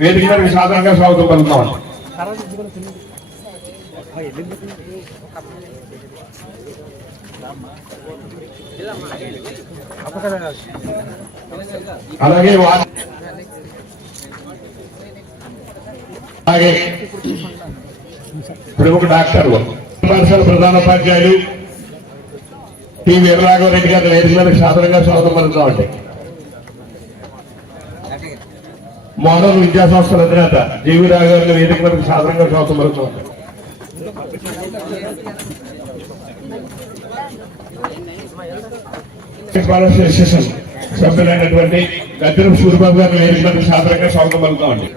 వేదిక సాధారణంగా స్వాగతం పలుకుతాం అలాగే అలాగే. ప్రముఖ డాక్టర్లు. పాఠశాల ప్రధానోపాధ్యాయులు టి వీరరాఘవరెడ్డి గారి వేదిక మీదకి సాధారణంగా స్వాగతం పలుకుతామండి. మోడల్ విద్యా సంస్థల అధినేత జీవి రావు గారిని వేదిక మీదకి సాధారణంగా స్వాగతం పలుకుతామండి. స్కాలర్షిప్ అసోసియేషన్ సభ్యులైనటువంటి గద్దెరం సూర్యబాబు గారిని వేదిక మీదకి సాధారణంగా స్వాగతం పలుకుతామండి.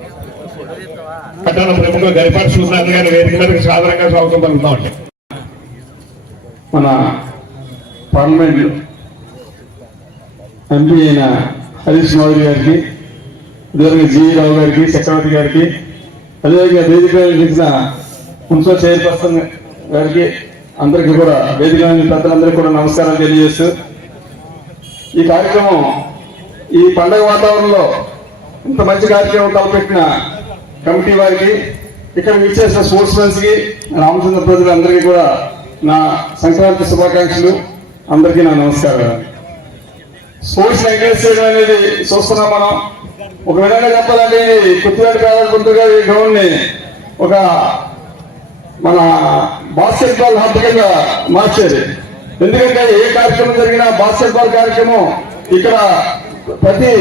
పట్టణ ప్రముఖ గరిపాటి సూర్యనాథ్ గారి వేదిక మీదకి సాధారణంగా స్వాగతం పలుకుతామండి. మన పార్లమెంట్ ఎంపీ అయిన హరీష్ మౌలి గారికి అదేవిధంగా జీవి రావు గారికి చక్రవర్తి గారికి అదేవిధంగా వేదిక మీద చేసిన మున్సిపల్ చైర్పర్సన్ గారికి అందరికీ కూడా వేదిక పెద్దలందరికీ కూడా నమస్కారం తెలియజేస్తూ ఈ కార్యక్రమం ఈ పండగ వాతావరణంలో ఇంత మంచి కార్యక్రమం తలపెట్టిన కమిటీ వారికి ఇక్కడ విచ్చేసిన స్పోర్ట్స్ మెన్స్కి రామచంద్ర ప్రజలందరికీ కూడా నా సంక్రాంతి శుభాకాంక్షలు. అందరికీ నా నమస్కారం స్పోర్ట్స్ ఎంకరేజ్ అనేది చూస్తున్నాం మనం. ఒక విధంగా చెప్పాలంటే ఇది కుత్తివేట కావాలనుకుంటుగా ఈ గ్రౌండ్ని ఒక మన బాస్కెట్ బాల్ హబ్ కింద మార్చేది ఎందుకంటే ఏ కార్యక్రమం జరిగినా బాస్కెట్ బాల్ కార్యక్రమం ఇక్కడ ప్రతి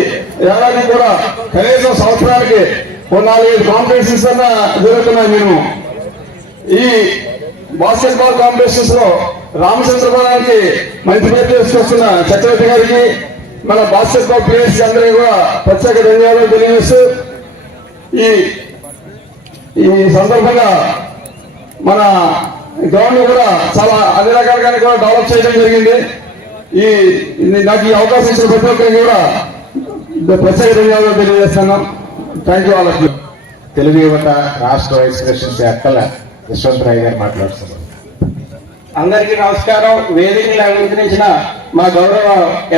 ఏడాది కూడా కనీసం సంవత్సరానికి ఓ నాలుగైదు కాంపిటీషన్స్ అన్న జరుగుతున్నాయి మేము. ఈ బాస్కెట్ బాల్ కాంపిటీషన్స్లో రామచంద్రపురానికి మంచి పేరు తీసుకొస్తున్న చక్రవర్తి గారికి మన బాస్కెట్ బాల్ ప్లేయర్స్ అందరికీ కూడా ప్రత్యేక ధన్యవాదాలు తెలియజేస్తూ ఈ ఈ సందర్భంగా మన గ్రౌండ్ కూడా చాలా అన్ని రకాలుగా కూడా డెవలప్ చేయడం జరిగింది. ఈ నాకు ఈ అవకాశం ఇచ్చిన ప్రతి ఒక్కరికి కూడా ప్రత్యేక ధన్యవాదాలు తెలియజేస్తున్నాం థ్యాంక్ యూ వాళ్ళకి తెలుగు యువత రాష్ట్ర వైస్ ప్రెసిడెంట్ అక్కల యశ్వంతరాయ్ గారు మాట్లాడుతున్నారు. అందరికీ నమస్కారం. వేదికను అలంకరించిన మా గౌరవ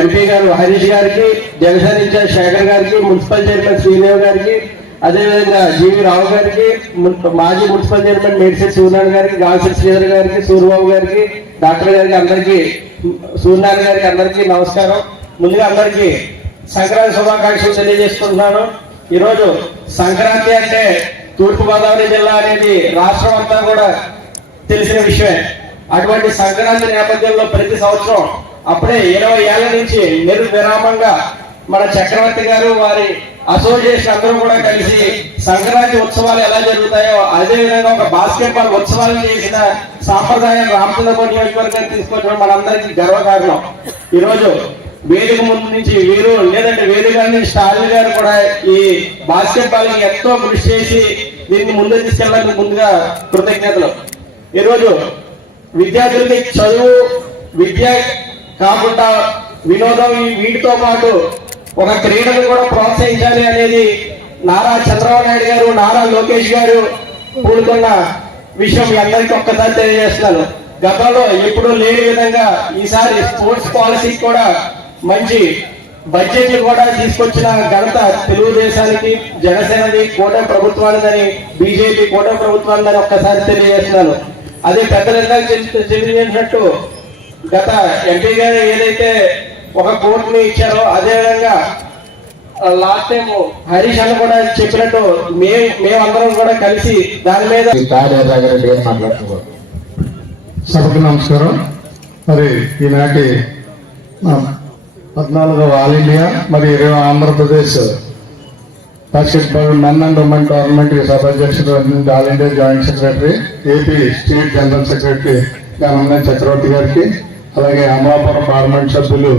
ఎంపీ గారు హరీష్ గారికి జనసేన ఇన్ఛార్జ్ శేఖర్ గారికి మున్సిపల్ చైర్మన్ శ్రీదేవ్ గారికి అదేవిధంగా జీవి రావు గారికి మాజీ మున్సిపల్ చైర్మన్ మేడిశెట్టి సూర్యనారాయణ గారికి గాల్సెట్ శ్రీధర్ గారికి సూర్యబాబు గారికి డాక్టర్ గారికి అందరికీ సూర్యనారాయణ గారికి అందరికీ నమస్కారం. ముందుగా అందరికీ సంక్రాంతి శుభాకాంక్షలు తెలియజేసుకుంటున్నాను. ఈరోజు సంక్రాంతి అంటే తూర్పుగోదావరి జిల్లా అనేది రాష్ట్రం అంతా కూడా తెలిసిన విషయమే. అటువంటి సంక్రాంతి నేపథ్యంలో ప్రతి సంవత్సరం అప్పుడే ఇరవై ఏళ్ళ నుంచి నిర్విరామంగా మన చక్రవర్తి గారు వారి అసోసియేషన్ అందరూ కూడా కలిసి సంక్రాంతి ఉత్సవాలు ఎలా జరుగుతాయో అదే విధంగా ఒక బాస్కెట్ బాల్ ఉత్సవాలు చేసిన సాంప్రదాయం రామచంద్రపురం నియోజకవర్గాన్ని తీసుకొచ్చడం మనందరికీ గర్వకారణం. ఈరోజు వేదిక ముందు నుంచి వీరు లేదంటే వేదిక నుంచి స్టాలిన్ గారు కూడా ఈ బాస్కెట్ బాల్ ఎంతో కృషి చేసి దీన్ని ముందుకు తీసుకెళ్ళడానికి ముందుగా కృతజ్ఞతలు. ఈరోజు విద్యార్థులకి చదువు విద్య కాకుండా వినోదం వీటితో పాటు ఒక క్రీడను కూడా ప్రోత్సహించాలి అనేది నారా చంద్రబాబు నాయుడు గారు నారా లోకేష్ గారు కూడుకున్న విషయం మీ అందరికీ ఒక్కసారి తెలియజేస్తున్నాను. గతంలో ఎప్పుడూ లేని విధంగా ఈసారి స్పోర్ట్స్ పాలసీ కూడా మంచి బడ్జెట్ కూడా తీసుకొచ్చిన ఘనత తెలుగుదేశానికి జనసేనది కూటమి ప్రభుత్వానిదని బీజేపీ కూటమి ప్రభుత్వానిదని ఒక్కసారి తెలియజేస్తున్నాను. అదే పెద్దలు ఇందాక చెప్పి- తెలియజేసినట్టు గత ఎంపీ గారు ఏదైతే ఒక కోర్టుని ఇచ్చారో అదే విధంగా లాస్ట్ టైం హరీష్ అన్న కూడా చెప్పినట్టు మే మేమందరం కూడా కలిసి దాని మీద సభకు నమస్కారం. మరి ఈనాటి పద్నాలుగవ ఆల్ ఇండియా మరి ఇరవై Andhra Pradesh basketball men and women tournament సభ అధ్యక్షుడు all India joint secretary AP state general secretary Danamma Chakravarthi గారికి అలాగే అమలాపురం పార్లమెంట్ సభ్యులు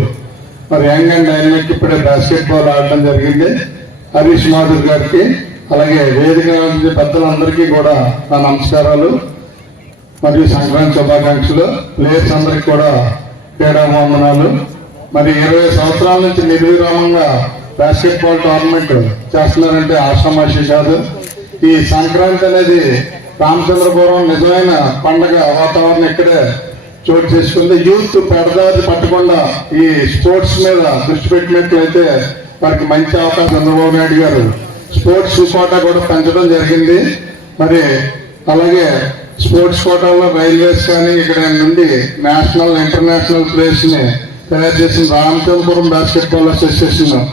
మరి యంగ్ అండ్ డైనమిక్ ఇప్పుడే బాస్కెట్ బాల్ ఆడడం జరిగింది. హరీష్ మాధుర్ గారికి అలాగే వేదిక పెద్దలందరికీ కూడా నా నమస్కారాలు. మరియు సంక్రాంతి శుభాకాంక్షలు. ప్లేయర్స్ అందరికీ కూడా క్రీడా వందనాలు. మరి ఇరవై సంవత్సరాల నుంచి నిర్విరామంగా బాస్కెట్బాల్ టోర్నమెంట్ చేస్తున్నారంటే ఆషామాషి కాదు. ఈ సంక్రాంతి అనేది రామచంద్రపురం నిజమైన పండగ వాతావరణం ఇక్కడే చోటు చేసుకుంది. యూత్ పెడదారి పట్టకుండా ఈ స్పోర్ట్స్ మీద దృష్టి పెట్టినట్లయితే వారికి మంచి అవకాశం చంద్రబాబు నాయుడు గారు స్పోర్ట్స్ కోటా కూడా పెంచడం జరిగింది. మరి అలాగే స్పోర్ట్స్ కోటాలో రైల్వేస్ కానీ ఇక్కడ నుండి నేషనల్ ఇంటర్నేషనల్ ప్లేస్ని ని తయారు చేసిన రామచంద్రపురం బాస్కెట్బాల్ అసోసియేషన్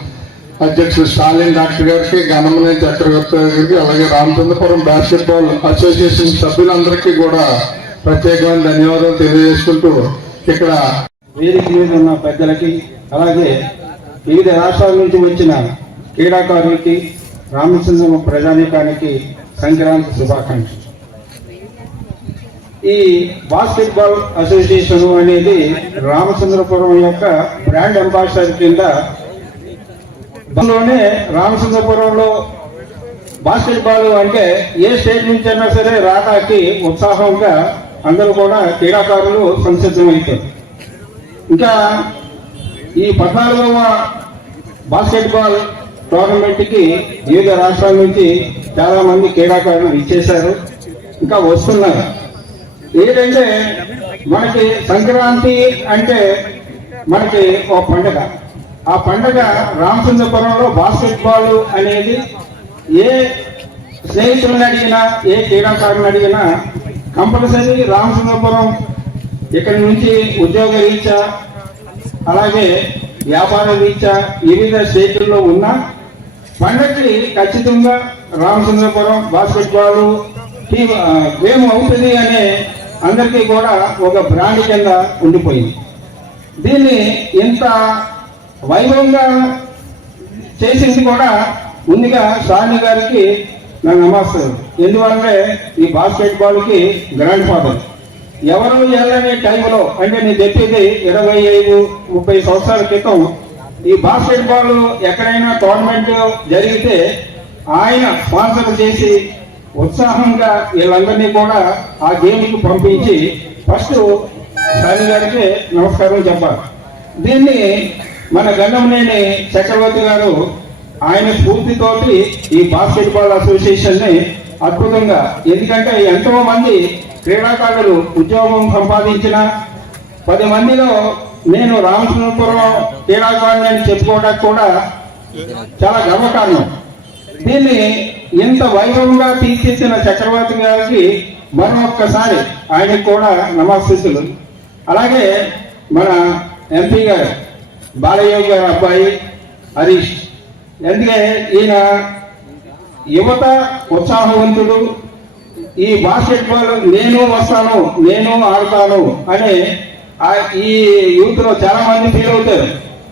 అధ్యక్షుడు స్టాలిన్ డాక్టర్ గారికి గణమనే చక్రవర్తి గారికి అలాగే రామచంద్రపురం బాస్కెట్బాల్ అసోసియేషన్ సభ్యులందరికీ కూడా ప్రత్యేకమైన ధన్యవాదాలు తెలియజేసుకుంటూ ఇక్కడ వేదిక మీద ఉన్న పెద్దలకి అలాగే వివిధ రాష్ట్రాల నుంచి వచ్చిన క్రీడాకారులకి రామచంద్ర ప్రజానీకానికి సంక్రాంతి శుభాకాంక్షలు. ఈ బాస్కెట్బాల్ అసోసియేషన్ అనేది రామచంద్రపురం యొక్క బ్రాండ్ అంబాసిడర్ కింద దానిలోనే రామచంద్రపురంలో బాస్కెట్బాల్ అంటే ఏ స్టేట్ నుంచి అయినా సరే రాటాకి ఉత్సాహంగా అందరూ కూడా క్రీడాకారులు సంసిద్ధమవుతారు. ఇంకా ఈ పద్నాలుగవ బాస్కెట్బాల్ టోర్నమెంట్కి వివిధ రాష్ట్రాల నుంచి చాలామంది క్రీడాకారులు ఇచ్చేశారు ఇంకా వస్తున్నారు. ఏంటంటే మనకి సంక్రాంతి అంటే మనకి ఒక పండుగ. ఆ పండగ రామచంద్రపురంలో బాస్కెట్బాల్ అనేది ఏ స్నేహితులను అడిగినా ఏ క్రీడాకారులను అడిగినా కంపల్సరీ రామచంద్రపురం ఇక్కడి నుంచి ఉద్యోగ రీత్యా అలాగే వ్యాపార రీత్యా వివిధ స్టేట్లలో ఉన్న పండగకి ఖచ్చితంగా రామచంద్రపురం బాస్కెట్బాల్ టీమ్ గేమ్ అవుతుంది అనే అందరికీ కూడా ఒక బ్రాండ్ కింద ఉండిపోయింది. దీన్ని ఇంత వైభవంగా చేసింది కూడా ముందుగా సాని గారికి నా నమస్కారం. ఎందువల్లంటే ఈ బాస్కెట్ బాల్కి గ్రాండ్ ఫాదర్ ఎవరు వెళ్ళని టైంలో అంటే నేను చెప్పేది ఇరవై ఐదు ముప్పై సంవత్సరాల క్రితం ఈ బాస్కెట్ బాల్ ఎక్కడైనా టోర్నమెంట్ జరిగితే ఆయన స్పాన్సర్ చేసి ఉత్సాహంగా వీళ్ళందరినీ కూడా ఆ గేమ్కి పంపించి ఫస్ట్ సాని గారికి నమస్కారం చెప్పాలి. దీన్ని మన గండంనేని చక్రవర్తి గారు ఆయన స్ఫూర్తితోటి ఈ బాస్కెట్బాల్ అసోసియేషన్ని అసోసియేషన్ని అద్భుతంగా ఎందుకంటే ఎంతో మంది క్రీడాకారులు ఉద్యోగం సంపాదించిన పది మందిలో నేను రామచంద్రపురం క్రీడాకారుని అని చెప్పుకోవడానికి కూడా చాలా గర్వకారణం. దీన్ని ఇంత వైభవంగా తీర్చిచ్చిన చక్రవర్తి గారికి మరొక్కసారి ఆయనకు కూడా నమస్సులు అలాగే మన ఎంపీ గారు బాలయ్య గారి అబ్బాయి హరీష్. ఎందుకే ఈయన యువత ఉత్సాహవంతుడు ఈ బాస్కెట్బాల్ నేను వస్తాను నేను ఆడతాను అనే ఆ- ఈ యూత్లో చాలా మంది ఫీల్ అవుతారు.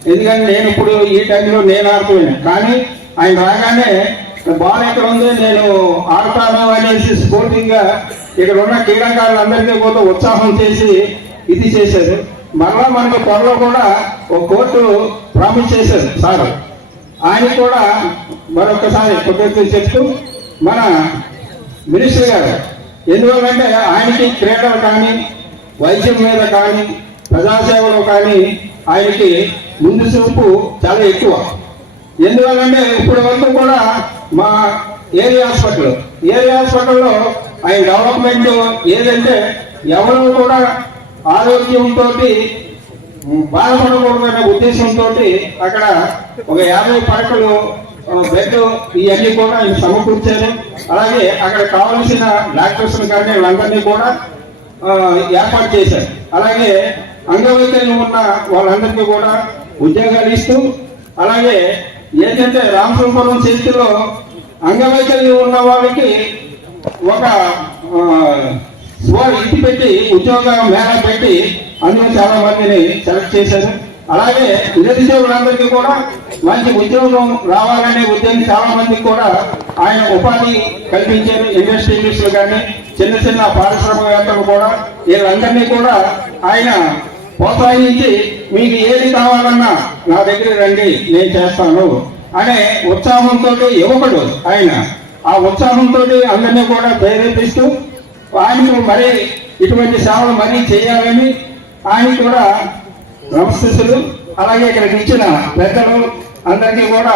ఎందుకంటే నేను ఇప్పుడు ఈ టైంలో నేను ఆడుతున్నాను కానీ ఆయన రాగానే బాల్ ఎక్కడ ఉంది? నేను ఆడతాను అనేసి స్పోర్టింగ్గా ఇక్కడ ఉన్న క్రీడాకారులందరికీ కూడా ఉత్సాహం చేసి ఇది చేశారు. మరలా మనకు త్వరలో కూడా ఒక కోర్టు ప్రామిస్ చేశారు సార్. ఆయన కూడా మరొకసారి కృతజ్ఞతలు చెప్తూ మన మినిస్టర్ గారు ఎందువల్లంటే ఆయనకి క్రీడలు కానీ వైద్యం మీద కానీ ప్రజాసేవలో కానీ ఆయనకి ముందు చూపు చాలా ఎక్కువ. ఎందువల్లంటే ఇప్పటి వరకు కూడా మా ఏరియా హాస్పిటల్ ఏరియా హాస్పిటల్లో ఆయన డెవలప్మెంట్ ఏదంటే ఎవరు కూడా ఆరోగ్యంతో బాధపడకూడదనే ఉద్దేశంతో అక్కడ ఒక యాభై పడకలు బెడ్ ఇవన్నీ కూడా ఆయన సమకూర్చారు అలాగే అక్కడ కావలసిన డాక్టర్స్ కానీ వాళ్ళందరినీ కూడా ఏర్పాటు చేశారు అలాగే అంగవైకల్యం ఉన్న వాళ్ళందరికీ కూడా ఉద్యోగాలు ఇస్తూ అలాగే ఏంటంటే రామచంద్రపురం చేతిలో అంగవైకల్యం ఉన్న వాళ్ళకి ఒక వారు ఇంటి పెట్టి ఉద్యోగం మేళా పెట్టి అందులో చాలా మందిని సెలెక్ట్ చేశారు. అలాగే నిరుద్యోగులందరికీ కూడా మంచి ఉద్యోగం రావాలనే ఉద్యోగం చాలా మందికి కూడా ఆయన ఉపాధి కల్పించారు. ఇండస్ట్రియలిస్టులు కానీ చిన్న చిన్న పారిశ్రామికవేత్తలు కూడా వీళ్ళందరినీ కూడా ఆయన ప్రోత్సహించి మీకు ఏది కావాలన్నా నా దగ్గర రండి నేను చేస్తాను అనే ఉత్సాహంతో యువకుడు ఆయన. ఆ ఉత్సాహంతో అందరినీ కూడా ప్రేరేపిస్తూ ఆయనకు మరీ ఇటువంటి సేవలు మరీ చేయాలని ఆయన కూడా నమస్తలు అలాగే ఇక్కడికి ఇచ్చిన పెద్దలు అందరికీ కూడా